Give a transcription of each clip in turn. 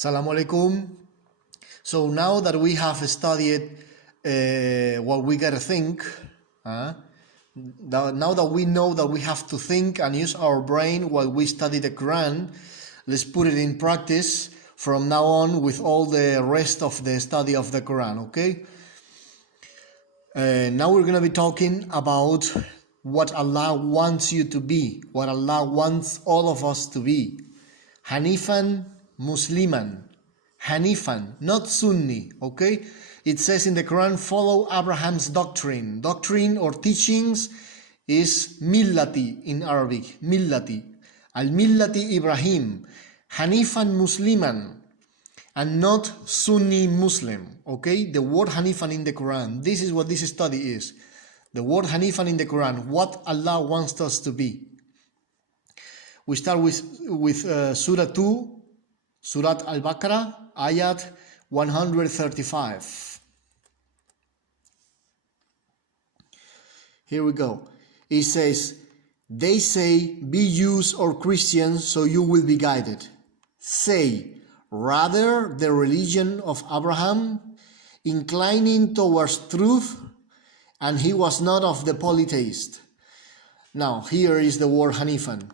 Assalamu alaikum. So now that we have studied what we gotta think, now that we know that we have to think and use our brain while we study the Quran, let's put it in practice from now on with all the rest of the study of the Quran, okay? Now we're gonna be talking about what Allah wants you to be, what Allah wants all of us to be. Hanifan Musliman. Hanifan, not Sunni, okay? It says in the Quran, follow Abraham's doctrine. Doctrine or teachings is millati in Arabic, millati. Al-millati Ibrahim. Hanifan Musliman, and not Sunni Muslim, okay? The word Hanifan in the Quran, this is what this study is. The word Hanifan in the Quran, what Allah wants us to be. We start with Surah 2, Surah Al-Baqarah, Ayat 135. Here we go. It says, they say, be Jews or Christians, so you will be guided. Say, rather the religion of Abraham, inclining towards truth, and he was not of the polytheist. Now, here is the word Hanifan.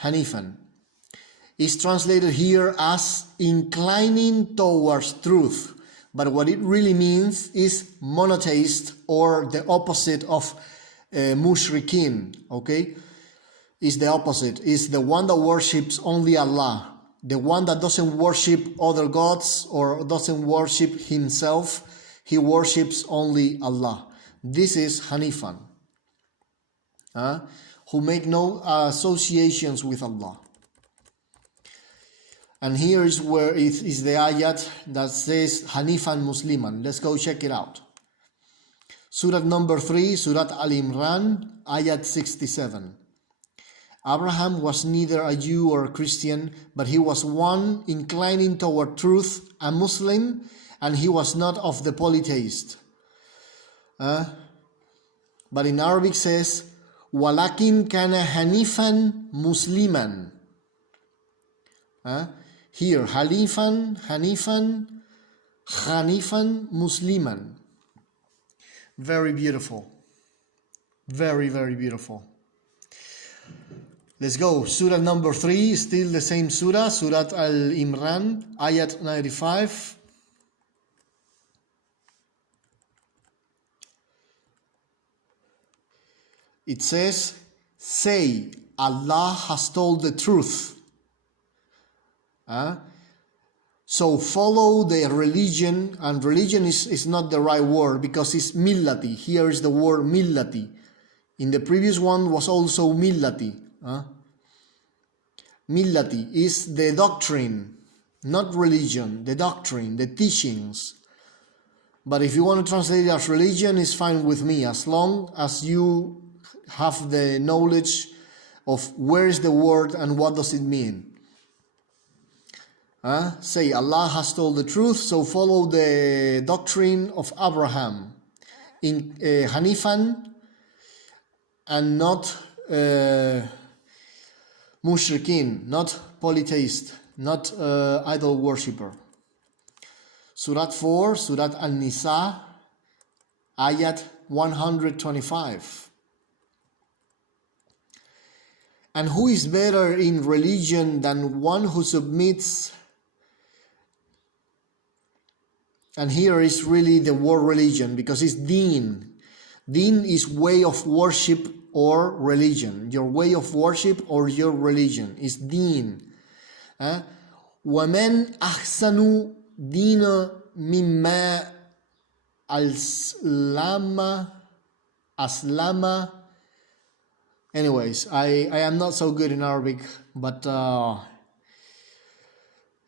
Hanifan is translated here as inclining towards truth, but what it really means is monotheist, or the opposite of mushrikeen, okay? Is the opposite, is the one that worships only Allah, the one that doesn't worship other gods or doesn't worship himself, he worships only Allah. This is Hanifan, who make no associations with Allah. And here is where it is the ayat that says Hanifan Musliman. Let's go check it out. Surah number 3, Surah Al-Imran, ayat 67. Abraham was neither a Jew or a Christian, but he was one inclining toward truth, a Muslim, and he was not of the polytheist. But in Arabic says, Walakin kana Hanifan Musliman. Here, Hanifan Musliman. Very beautiful. Very, very beautiful. Let's go. Surah number 3, still the same surah, Surah Al-Imran, ayat 95. It says, say, Allah has told the truth. So follow the religion, and religion is not the right word because it's millati. Here is the word millati. In the previous one was also millati. Millati is the doctrine, not religion, the doctrine, the teachings. But if you want to translate it as religion, it's fine with me, as long as you have the knowledge of where is the word and what does it mean. Say, Allah has told the truth, so follow the doctrine of Abraham in Hanifan, and not mushrikeen, not polytheist, not idol worshipper. Surah 4, Surah An-Nisa, ayat 125. And who is better in religion than one who submits? And here is really the word religion, because it's deen. Deen is way of worship or religion. Your way of worship or your religion is deen. وَمَنْ أَحْسَنُ دِينًا مِمَّا أَسْلَمَ. Anyways, I am not so good in Arabic, but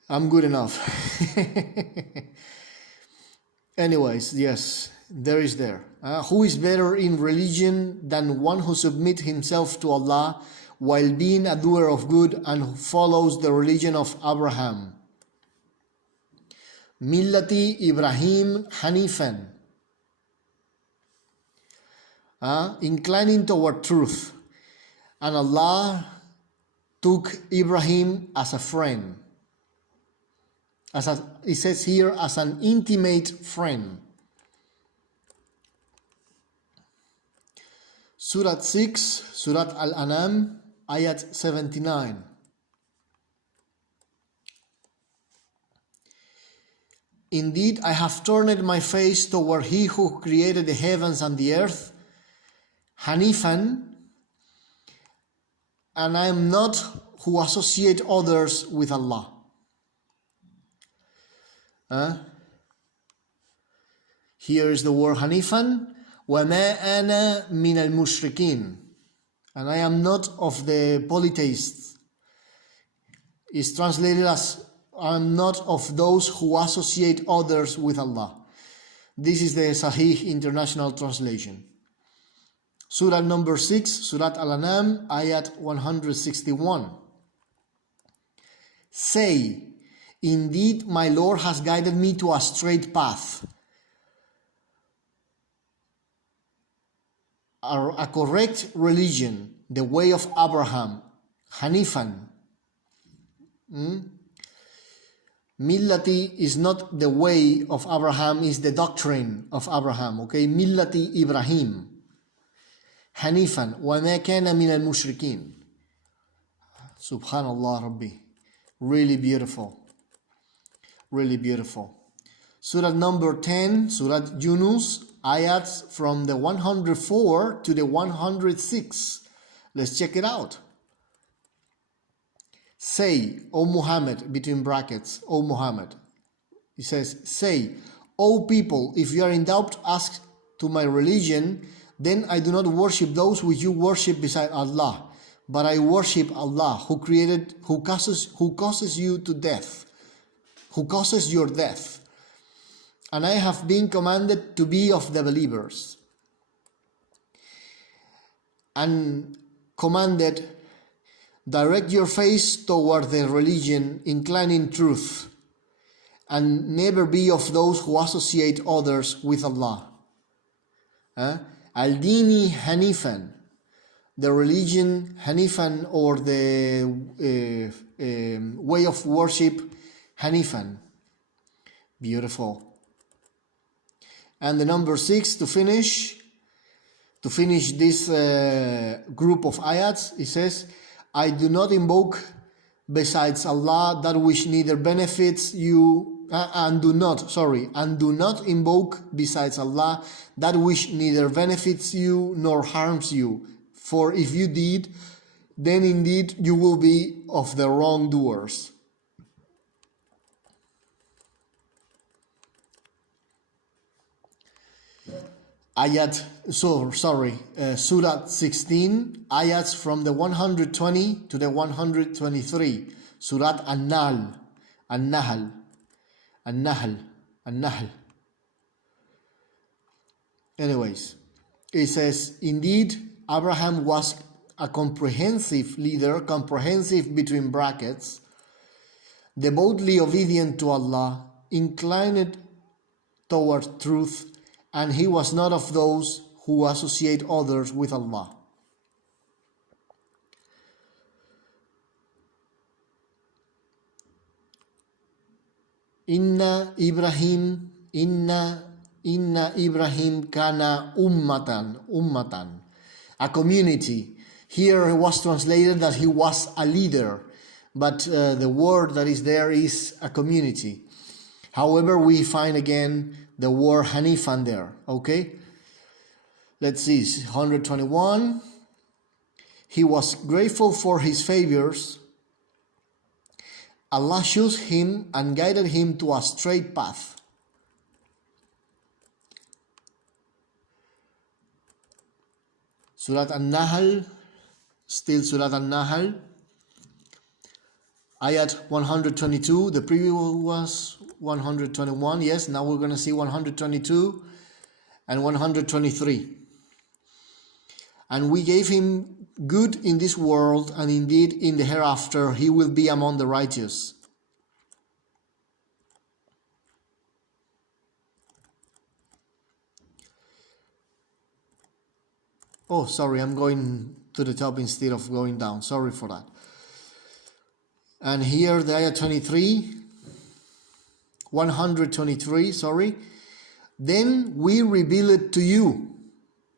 I'm good enough. Anyways, yes, there is there. Who is better in religion than one who submits himself to Allah while being a doer of good and who follows the religion of Abraham? Millati Ibrahim Hanifan. Inclining toward truth. And Allah took Ibrahim as a friend. It says here, as an intimate friend. Surah 6, Surah Al-An'am, Ayat 79. Indeed, I have turned my face toward He who created the heavens and the earth, hanifan, and I am not who associate others with Allah. Here is the word hanifan, وَمَا أَنَا مِنَ الْمُشْرِكِينَ, and I am not of the polytheists. It's translated as I am not of those who associate others with Allah. This is the Sahih International Translation. Surah number 6, Surah Al-An'am, Ayat 161. Say, indeed my Lord has guided me to a straight path, a correct religion, the way of Abraham, hanifan. Millati is not the way of Abraham, is the doctrine of Abraham, okay? Millati Ibrahim. Hanifan, وَمَا كَانَ مِنَ الْمُشْرِكِينَ. Subhanallah Rabbi. Really beautiful. Really beautiful. Surah number 10, Surah Yunus, ayats from the 104 to the 106. Let's check it out. Say, O Muhammad, between brackets, O Muhammad. He says, say, O people, if you are in doubt, ask to my religion, then I do not worship those which you worship beside Allah, but I worship Allah, who causes you to death, who causes your death. And I have been commanded to be of the believers. And commanded, direct your face toward the religion, inclining truth, and never be of those who associate others with Allah. Al-Dini Hanifan, the religion Hanifan, or the way of worship Hanifan. Beautiful. And the number 6 to finish this group of ayats, it says, I do not invoke besides Allah that which neither benefits you, and do not invoke besides Allah that which neither benefits you nor harms you. For if you did, then indeed you will be of the wrongdoers. Surah 16, ayats from the 120 to the 123. Surah An-Nahl. Anyways, it says, indeed, Abraham was a comprehensive leader, comprehensive between brackets, devotedly obedient to Allah, inclined toward truth, and he was not of those who associate others with Allah. Inna Ibrahim kana ummatan, a community. Here it was translated that he was a leader, but the word that is there is a community. However, we find again the word hanifan there, okay? Let's see, 121. He was grateful for his favors. Allah chose him and guided him to a straight path. Surah An-Nahl, still Surah An-Nahl, ayat 122. The previous was 121. Yes, now we're going to see 122 and 123. And we gave him good in this world, and indeed in the hereafter he will be among the righteous. Oh, sorry, I'm going to the top instead of going down. Sorry for that. And here the ayah 123, sorry. Then we revealed to you,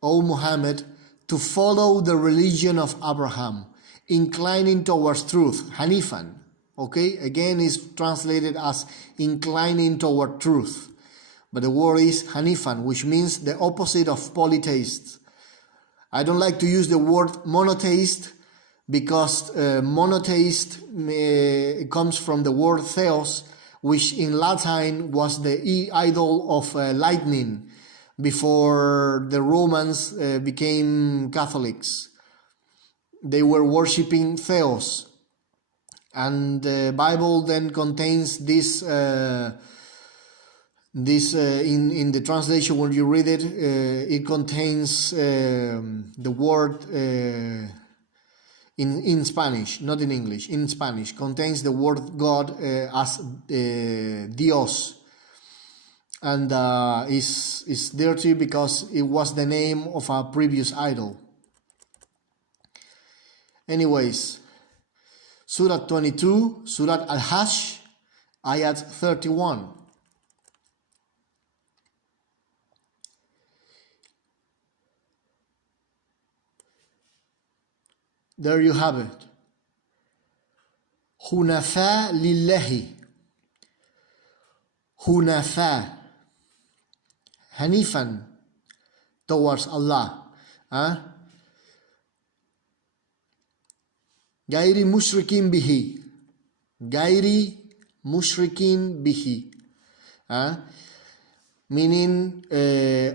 O Muhammad, to follow the religion of Abraham, inclining towards truth, hanifan. Okay, again is translated as inclining toward truth. But the word is hanifan, which means the opposite of polytheist. I don't like to use the word monotheist because monotheist comes from the word theos, which in Latin was the idol of lightning before the Romans became Catholics. They were worshipping theos. And the Bible then contains this, in the translation when you read it, it contains the word in Spanish, not in English, in Spanish, contains the word God as Dios. And is dirty because it was the name of a previous idol. Anyways, Surah 22, Surah Al-Hajj, Ayat 31. There you have it. Hunafa lillahi. Hunafa. Hanifan. Towards Allah. Gairi mushrikin bihi. Gairi mushrikin bihi. Meaning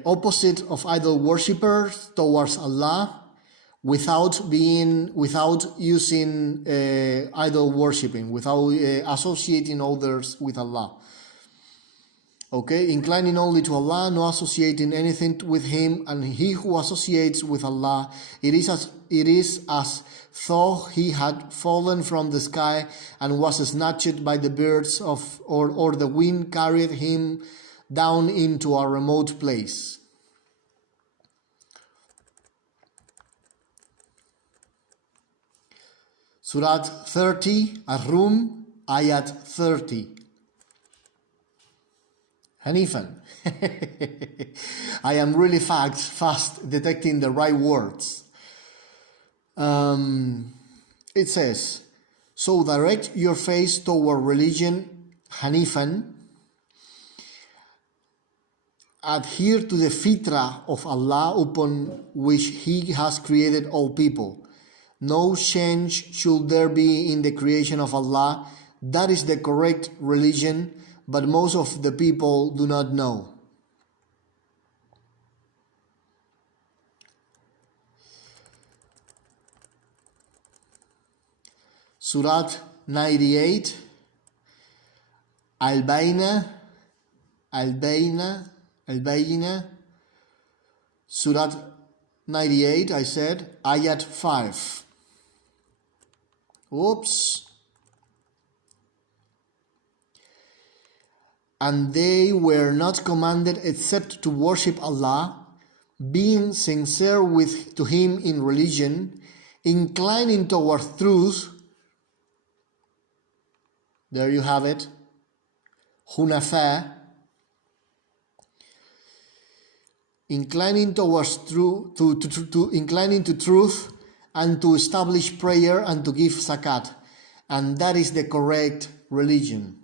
opposite of idol worshippers towards Allah, without using idol worshipping, without associating others with Allah. Okay, inclining only to Allah, no associating anything with Him, and he who associates with Allah, it is as though he had fallen from the sky and was snatched by the birds or the wind carried him down into a remote place. Surah 30, Ar-Rum, Ayat 30. Hanifan. I am really fast detecting the right words. It says, so direct your face toward religion, Hanifan. Adhere to the fitrah of Allah upon which He has created all people. No change should there be in the creation of Allah. That is the correct religion, but most of the people do not know. Surah 98, Al-Bayna, Surah 98, I said, Ayat 5. Oops. And they were not commanded except to worship Allah, being sincere to Him in religion, inclining towards truth. There you have it. Hunafa. Inclining towards truth, inclining to truth, and to establish prayer and to give zakat. And that is the correct religion.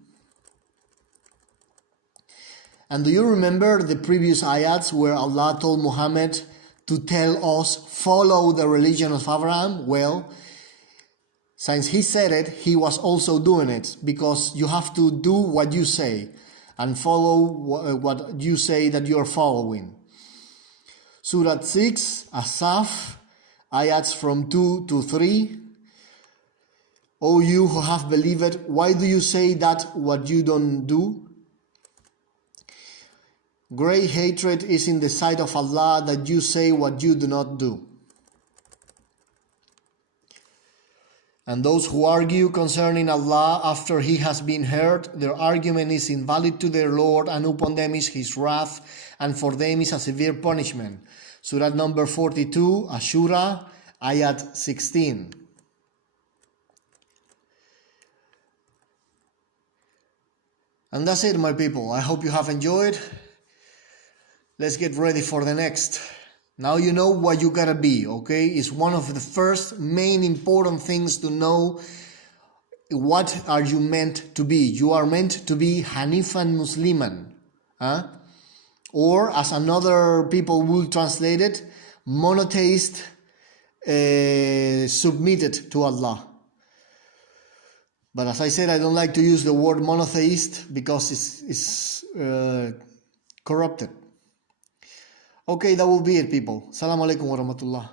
And do you remember the previous ayats where Allah told Muhammad to tell us, follow the religion of Abraham? Well, since he said it, he was also doing it, because you have to do what you say and follow what you say that you are following. Surah 6, Asaf, ayats from 2 to 3. O you who have believed, why do you say that what you don't do? Great hatred is in the sight of Allah that you say what you do not do. And those who argue concerning Allah after He has been heard, their argument is invalid to their Lord, and upon them is His wrath, and for them is a severe punishment. Surah number 42, Ashura, Ayat 16. And that's it, my people. I hope you have enjoyed. Let's get ready for the next. Now you know what you gotta be, okay? It's one of the first main important things to know. What are you meant to be? You are meant to be hanifan Musliman. Huh? Or, as another people will translate it, monotheist submitted to Allah. But as I said, I don't like to use the word monotheist because it's corrupted. Okay, that will be it, people. Assalamu alaikum wa rahmatullah.